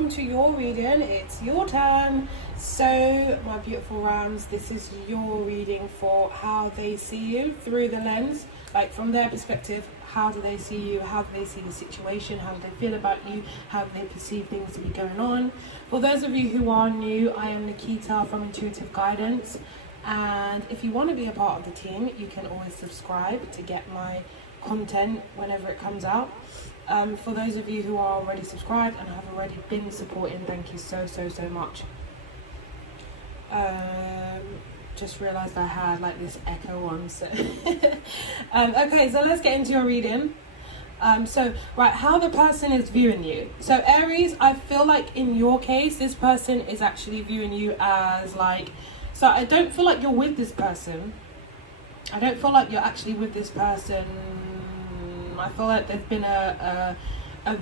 welcome to your reading. It's your turn. So, my beautiful Rams, this is your reading for how they see you through the lens, like from their perspective. How do they see you? How do they see the situation? How do they feel about you? How do they perceive things to be going on? For those of you who are new, I am Nikita from Intuitive Guidance. And if you want to be a part of the team, you can always subscribe to get my content whenever it comes out. For those of you who are already subscribed and have already been supporting, thank you so much. Just realised I had like this echo on, so okay, so let's get into your reading. Right, how the person is viewing you. So Aries, I feel like in your case, this person is actually viewing you as like, so I don't feel like you're with this person. I don't feel like you're actually with this person. I feel like there's been a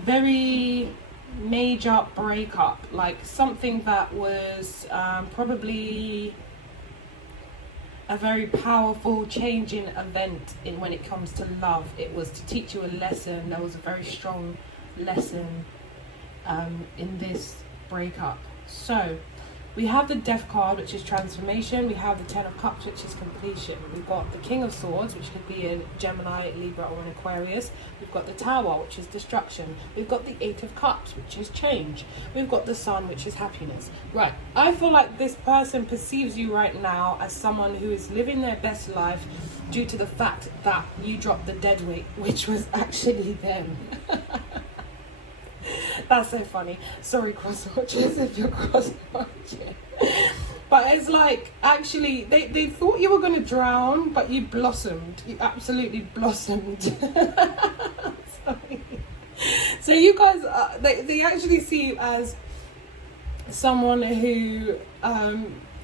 very major breakup, like something that was probably a very powerful changing event in when it comes to love. It was to teach you a lesson. There was a very strong lesson in this breakup. So we have the Death card, which is transformation. We have the Ten of Cups, which is completion. We've got the King of Swords, which could be in Gemini, Libra, or an Aquarius. We've got the Tower, which is destruction. We've got the Eight of Cups, which is change. We've got the Sun, which is happiness. Right, I feel like this person perceives you right now as someone who is living their best life due to the fact that you dropped the dead weight, which was actually them. That's so funny. Sorry, cross-watchers, if you're cross-watching. But it's like, actually, they thought you were going to drown, but you blossomed. You absolutely blossomed. Sorry. So you guys, they actually see you as someone who,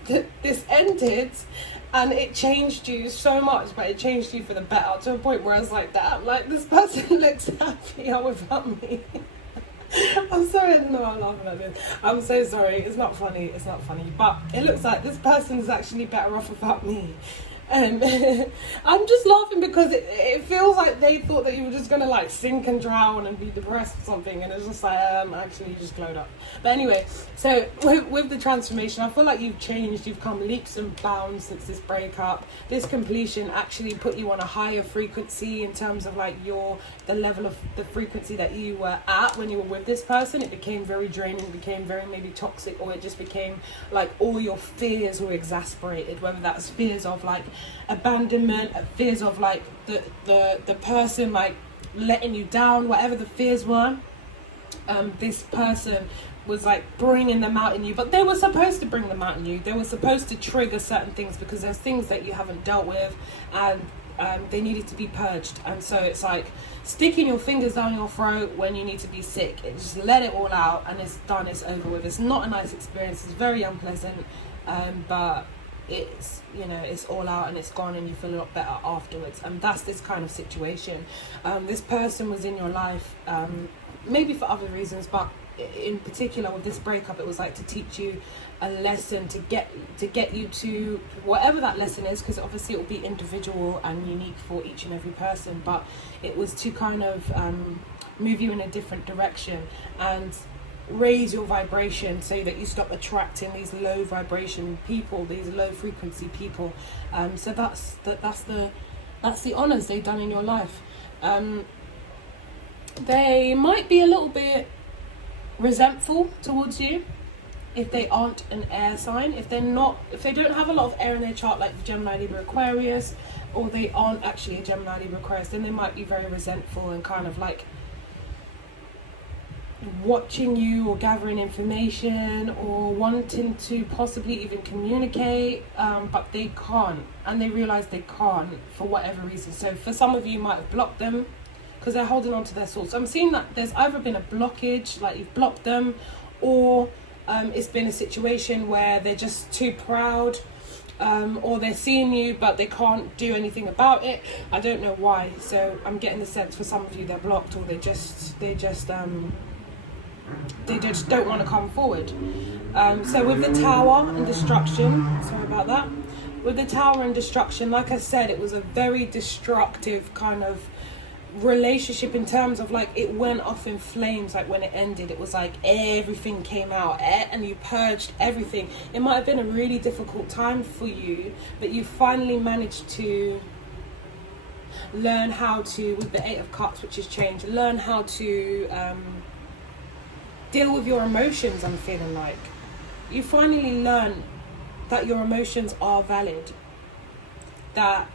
this ended, and it changed you so much, but it changed you for the better, to a point where I was like, damn, like, this person looks happier without me. I'm sorry, I don't know why I'm laughing at this. I'm so sorry. It's not funny. But it looks like this person's actually better off without me. I'm just laughing because it feels like they thought that you were just going to like sink and drown and be depressed or something. And it's just like, actually you just glowed up. But anyway, so with the transformation, I feel like you've changed. You've come leaps and bounds since this breakup. This completion actually put you on a higher frequency in terms of like the level of the frequency that you were at when you were with this person. It became very draining, became very maybe toxic, or it just became like all your fears were exasperated, whether that's fears of like abandonment, fears of like the person like letting you down, whatever the fears were. This person was like bringing them out in you, but they were supposed to bring them out in you. They were supposed to trigger certain things because there's things that you haven't dealt with, and they needed to be purged. And so it's like sticking your fingers down your throat when you need to be sick. It just let it all out, and it's done. It's over with. It's not a nice experience. It's very unpleasant, but it's, you know, it's all out and it's gone, and you feel a lot better afterwards. And that's this kind of situation. This person was in your life, maybe for other reasons, but in particular with this breakup, it was like to teach you a lesson, to get you to whatever that lesson is, because obviously it will be individual and unique for each and every person, but it was to kind of move you in a different direction and raise your vibration so that you stop attracting these low vibration people, these low frequency people. So that's the honors they've done in your life. They might be a little bit resentful towards you if they aren't an air sign. If they don't have a lot of air in their chart, like the Gemini, Libra, Aquarius, or they aren't actually a Gemini, Libra, Aquarius, then they might be very resentful and kind of like watching you or gathering information or wanting to possibly even communicate, but they can't, and they realize they can't for whatever reason. So for some of you, you might have blocked them because they're holding on to their soul. So I'm seeing that there's either been a blockage, like you've blocked them, or it's been a situation where they're just too proud, or they're seeing you but they can't do anything about it. I don't know why. So I'm getting the sense for some of you they're blocked, or they just don't want to come forward. So with the Tower and destruction, sorry about that. With the Tower and destruction, like I said, it was a very destructive kind of relationship in terms of like it went off in flames. Like when it ended, it was like everything came out and you purged everything. It might have been a really difficult time for you, but you finally managed to learn how to, with the 8 of Cups, which is change, learn how to deal with your emotions. I'm feeling like you finally learn that your emotions are valid, that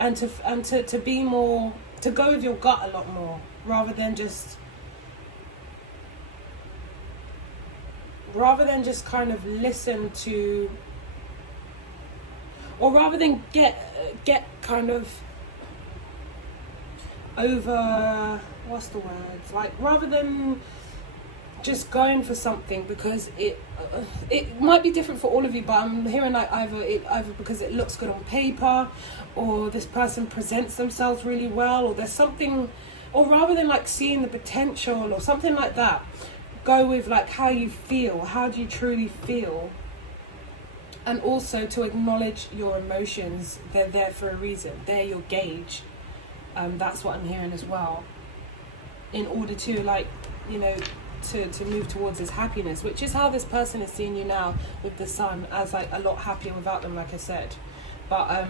and to be more, to go with your gut a lot more, rather than just kind of listen to, or rather than get kind of over, what's the word, like rather than just going for something because it might be different for all of you, but I'm hearing like either because it looks good on paper, or this person presents themselves really well, or there's something, or rather than like seeing the potential or something like that, go with like how you feel, how do you truly feel, and also to acknowledge your emotions. They're there for a reason, they're your gauge. That's what I'm hearing as well, in order to like, you know, to move towards this happiness, which is how this person is seeing you now with the Sun, as like a lot happier without them, like I said. But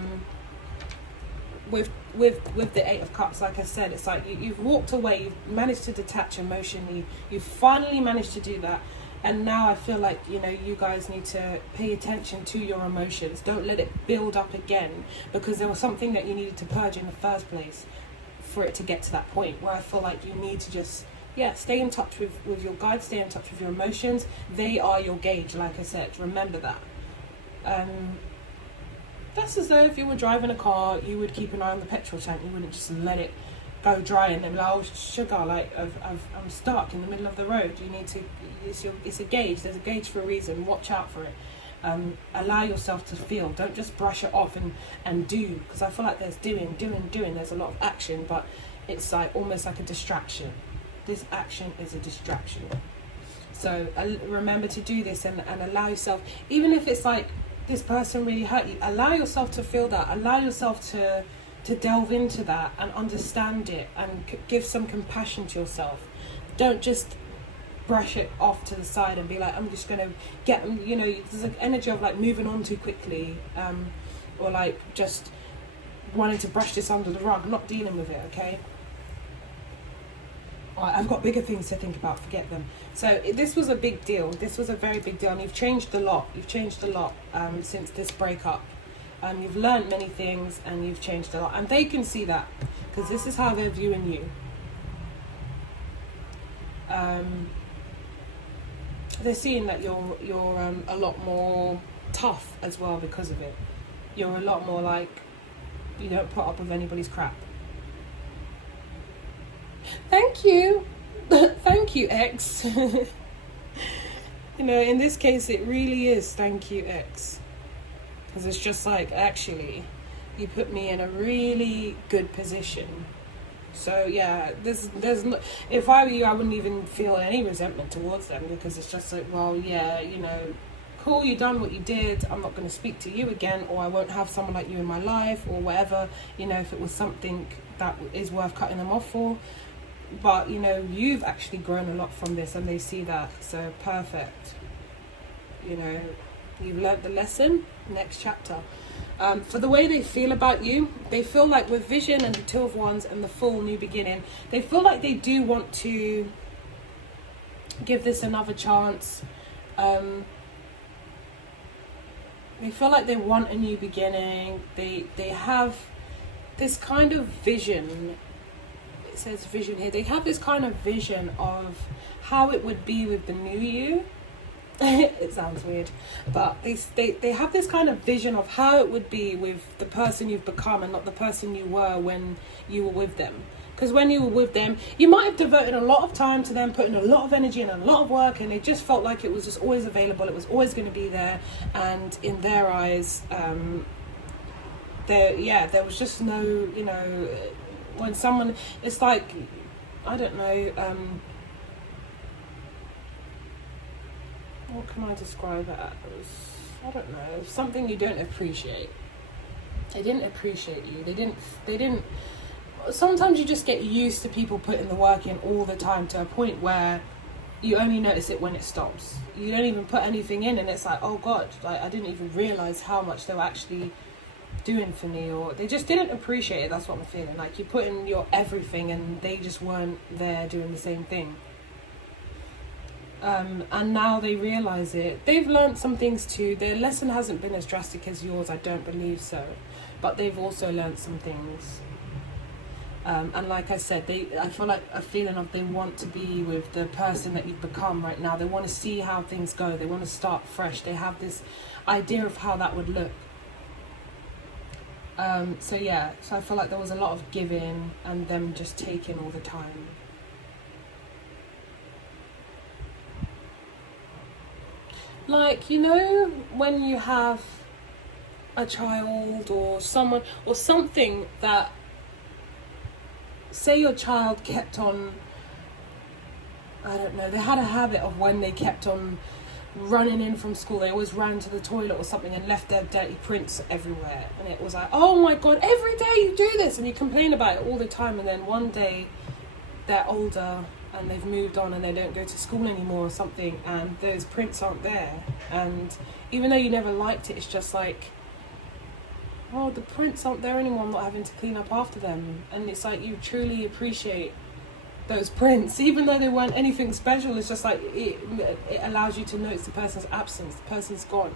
with the 8 of Cups, like I said, it's like you've walked away, you've managed to detach emotionally, you've finally managed to do that. And now I feel like, you know, you guys need to pay attention to your emotions. Don't let it build up again, because there was something that you needed to purge in the first place for it to get to that point where I feel like you need to just, stay in touch with your guides, stay in touch with your emotions. They are your gauge, like I said. Remember that. That's as though if you were driving a car, you would keep an eye on the petrol tank. You wouldn't just let it go dry and then be like, oh sugar, like I'm stuck in the middle of the road. You need to, it's a gauge. There's a gauge for a reason. Watch out for it. Allow yourself to feel. Don't just brush it off and do, because I feel like there's doing. There's a lot of action, but it's like almost like a distraction. This action is a distraction. So remember to do this and allow yourself, even if it's like this person really hurt you, allow yourself to feel that. Allow yourself to delve into that and understand it, and give some compassion to yourself. Don't just brush it off to the side and be like, I'm just gonna get, you know, there's an energy of like moving on too quickly, or like just wanting to brush this under the rug. I'm not dealing with it, okay? I've got bigger things to think about, forget them. So this was a big deal. This was a very big deal, and you've changed a lot. You've changed a lot since this breakup. You've learned many things, and you've changed a lot. And they can see that, because this is how they're viewing you. They're seeing that you're a lot more tough as well because of it. You're a lot more like, you don't put up with anybody's crap. Thank you. Thank you, X. You know, in this case, it really is thank you, X. Because it's just like, actually, you put me in a really good position. So, yeah, there's no, if I were you, I wouldn't even feel any resentment towards them, because it's just like, well, yeah, you know, cool, you done what you did. I'm not going to speak to you again, or I won't have someone like you in my life, or whatever, you know, if it was something that is worth cutting them off for. But, you know, you've actually grown a lot from this, and they see that. So, perfect. You know, you've learnt the lesson. Next chapter. For the way they feel about you, they feel like with Vision and the 2 of Wands and the full new beginning, they feel like they do want to give this another chance. They feel like they want a new beginning. They have this kind of vision. It says vision here. They have this kind of vision of how it would be with the new you. It sounds weird, but they have this kind of vision of how it would be with the person you've become, and not the person you were when you were with them. Because when you were with them, you might have devoted a lot of time to them, putting a lot of energy and a lot of work, and it just felt like it was just always available, it was always going to be there. And in their eyes, there was just no, you know, when someone, it's like, I don't know, what can I describe it as? I don't know, something you don't appreciate. They didn't appreciate you. They didn't. sometimes you just get used to people putting the work in all the time to a point where you only notice it when it stops. You don't even put anything in, and it's like, oh God, like I didn't even realise how much they were actually doing for me, or they just didn't appreciate it. That's what I'm feeling. Like you put in your everything and they just weren't there doing the same thing. And now they realise it. They've learned some things too. Their lesson hasn't been as drastic as yours, I don't believe so. But they've also learned some things. And like I said, I feel like a feeling of they want to be with the person that you've become right now. They want to see how things go. They want to start fresh. They have this idea of how that would look. So yeah, so I feel like there was a lot of giving and them just taking all the time. Like, you know, when you have a child or someone or something that, say your child kept on, I don't know, they had a habit of when they kept on running in from school, they always ran to the toilet or something and left their dirty prints everywhere. And it was like, oh my God, every day you do this. And you complain about it all the time. And then one day they're older and they've moved on and they don't go to school anymore or something, and those prints aren't there. And even though you never liked it, it's just like, oh, the prints aren't there anymore, I'm not having to clean up after them. And it's like you truly appreciate those prints, even though they weren't anything special. It's just like it allows you to notice the person's absence, the person's gone.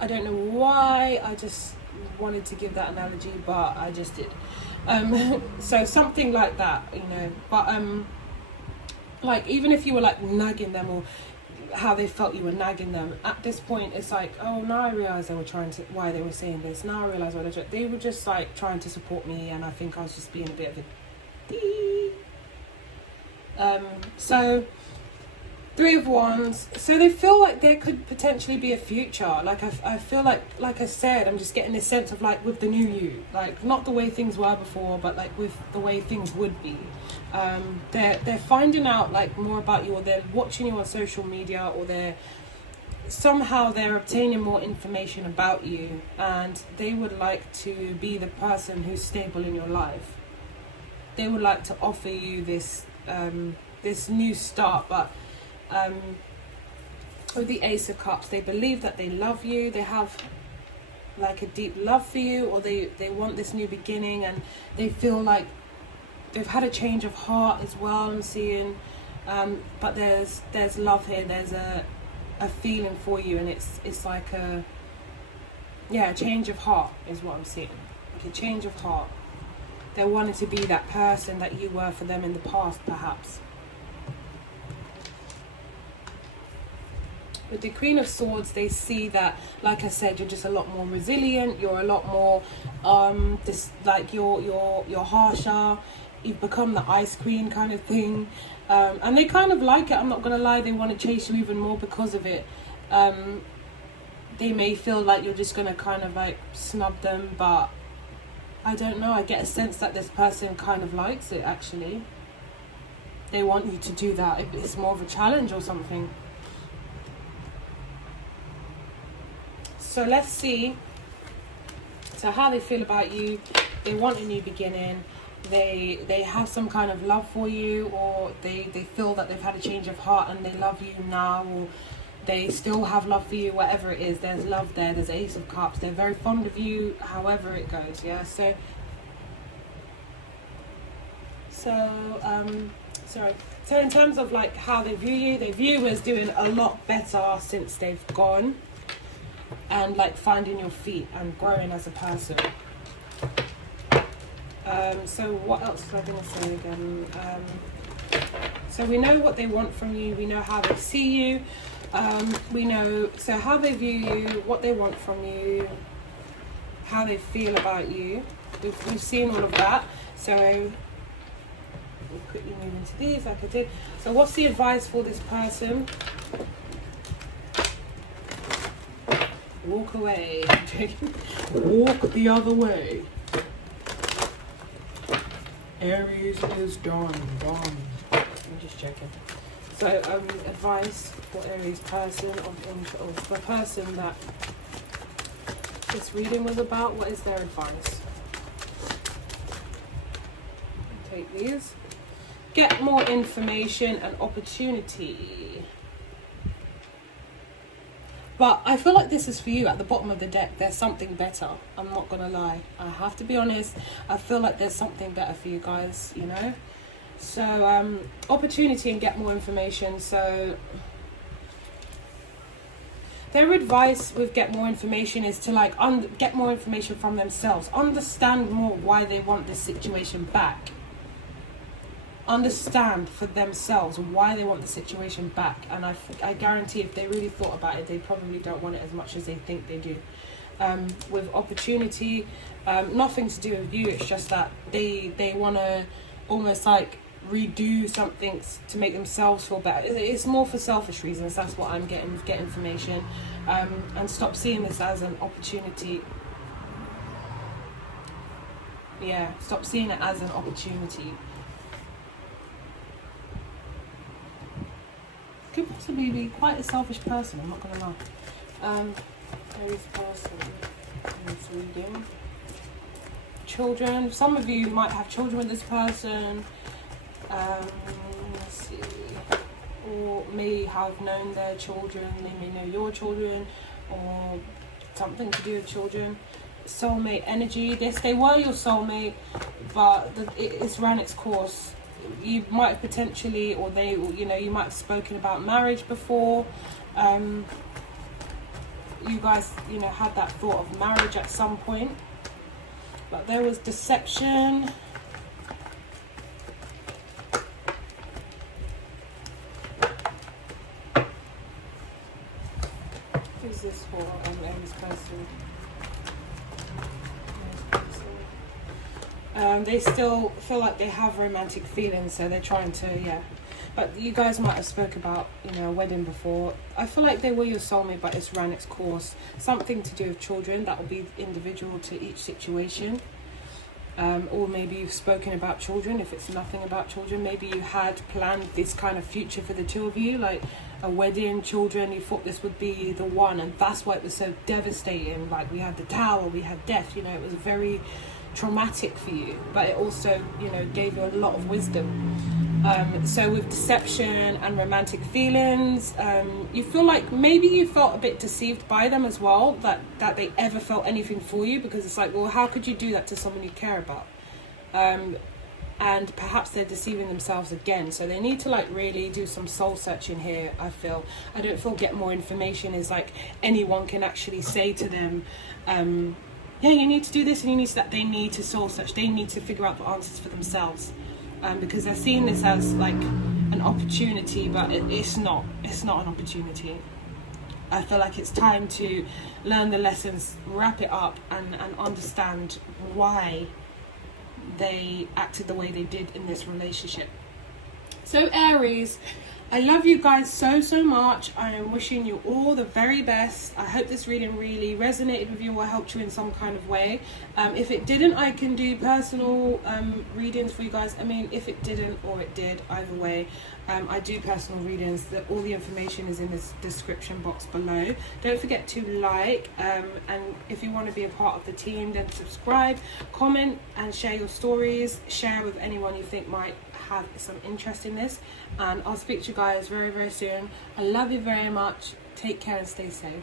I don't know why, I just wanted to give that analogy, but I just did. So something like that, you know. But like even if you were like nagging them, or how they felt you were nagging them, at this point it's like, oh, now I realise they were trying to, why they were saying this. Now I realise why they were just like trying to support me, and I think I was just being a bit of a so Three of Wands, so they feel like there could potentially be a future. Like I feel like I said, I'm just getting this sense of like with the new you, like not the way things were before, but like with the way things would be. They're finding out like more about you, or they're watching you on social media, or they're obtaining more information about you, and they would like to be the person who's stable in your life. They would like to offer you this this new start, but with the Ace of Cups, they believe that they love you, they have like a deep love for you, or they want this new beginning, and they feel like they've had a change of heart as well, I'm seeing. But there's love here, there's a feeling for you, and it's like a change of heart is what I'm seeing. Like a change of heart. They wanted to be that person that you were for them in the past, perhaps. With the Queen of Swords, they see that, like I said, you're just a lot more resilient. You're a lot more, you're harsher. You've become the Ice Queen kind of thing, and they kind of like it. I'm not gonna lie. They want to chase you even more because of it. They may feel like you're just gonna kind of like snub them, but I don't know. I get a sense that this person kind of likes it. Actually, they want you to do that. It's more of a challenge or something. So let's see. So how they feel about you. They want a new beginning. They have some kind of love for you, or they feel that they've had a change of heart and they love you now, or they still have love for you, whatever it is. There's love there. There's Ace of Cups. They're very fond of you, however it goes. Yeah. So in terms of like how they view you as doing a lot better since they've gone, and like finding your feet and growing as a person. So what else was I going to say again? So we know what they want from you. We know how they see you. We know so how they view you, what they want from you, how they feel about you. We've seen all of that. So we'll quickly move into these like I did. So what's the advice for this person? Walk away. Walk the other way. Aries is done. I'm just checking. So, advice for Aries person of the person that this reading was about. What is their advice? take these. Get more information and opportunity. But I feel like this is for you. At the bottom of the deck, there's something better. I'm not going to lie. I have to be honest. I feel like there's something better for you guys, you know. So, opportunity and get more information. So, their advice with get more information is to like get more information from themselves. Understand more why they want this situation back. Understand for themselves why they want the situation back, and I guarantee if they really thought about it, they probably don't want it as much as they think they do. With opportunity, nothing to do with you, it's just that they want to almost like redo something to make themselves feel better. It's more for selfish reasons. That's what I'm getting. Get information, and stop seeing this as an opportunity. Yeah, stop seeing it as an opportunity. Could possibly be quite a selfish person, I'm not gonna lie. Aries person in this reading. Children. Some of you might have children with this person. Let's see. Or may have known their children. They may know your children, or something to do with children. Soulmate energy. They were your soulmate, but it's ran its course. You might have potentially, or they, you know, you might have spoken about marriage before. You guys, you know, had that thought of marriage at some point, but there was deception. Who's this for? Aries person. They still feel like they have romantic feelings, so they're trying to, yeah. But you guys might have spoke about, you know, a wedding before. I feel like they were your soulmate, but it's ran its course. Something to do with children, that will be individual to each situation. Or maybe you've spoken about children. If it's nothing about children, maybe you had planned this kind of future for the two of you, like a wedding, children. You thought this would be the one, and that's why it was so devastating. Like, we had the tower, we had death, you know, it was very traumatic for you, but it also, you know, gave you a lot of wisdom. So with deception and romantic feelings, you feel like maybe you felt a bit deceived by them as well, that they ever felt anything for you, because it's like, well, how could you do that to someone you care about? And perhaps they're deceiving themselves again, so they need to like really do some soul searching here. I don't feel get more information is like anyone can actually say to them, yeah, you need to do this and you need to that. They need to soul search. They need to figure out the answers for themselves, because they're seeing this as like an opportunity, but it's not. It's not an opportunity. I feel like it's time to learn the lessons, wrap it up, and understand why they acted the way they did in this relationship. So Aries, I love you guys so much. I am wishing you all the very best. I hope this reading really resonated with you or helped you in some kind of way. If it didn't, I can do personal readings for you guys. I mean, if it didn't or it did, either way, I do personal readings. All the information is in this description box below. Don't forget to like, and if you want to be a part of the team, then subscribe, comment and share your stories. Share with anyone you think might have some interest in this, and I'll speak to you guys very soon. I love you very much. Take care and stay safe.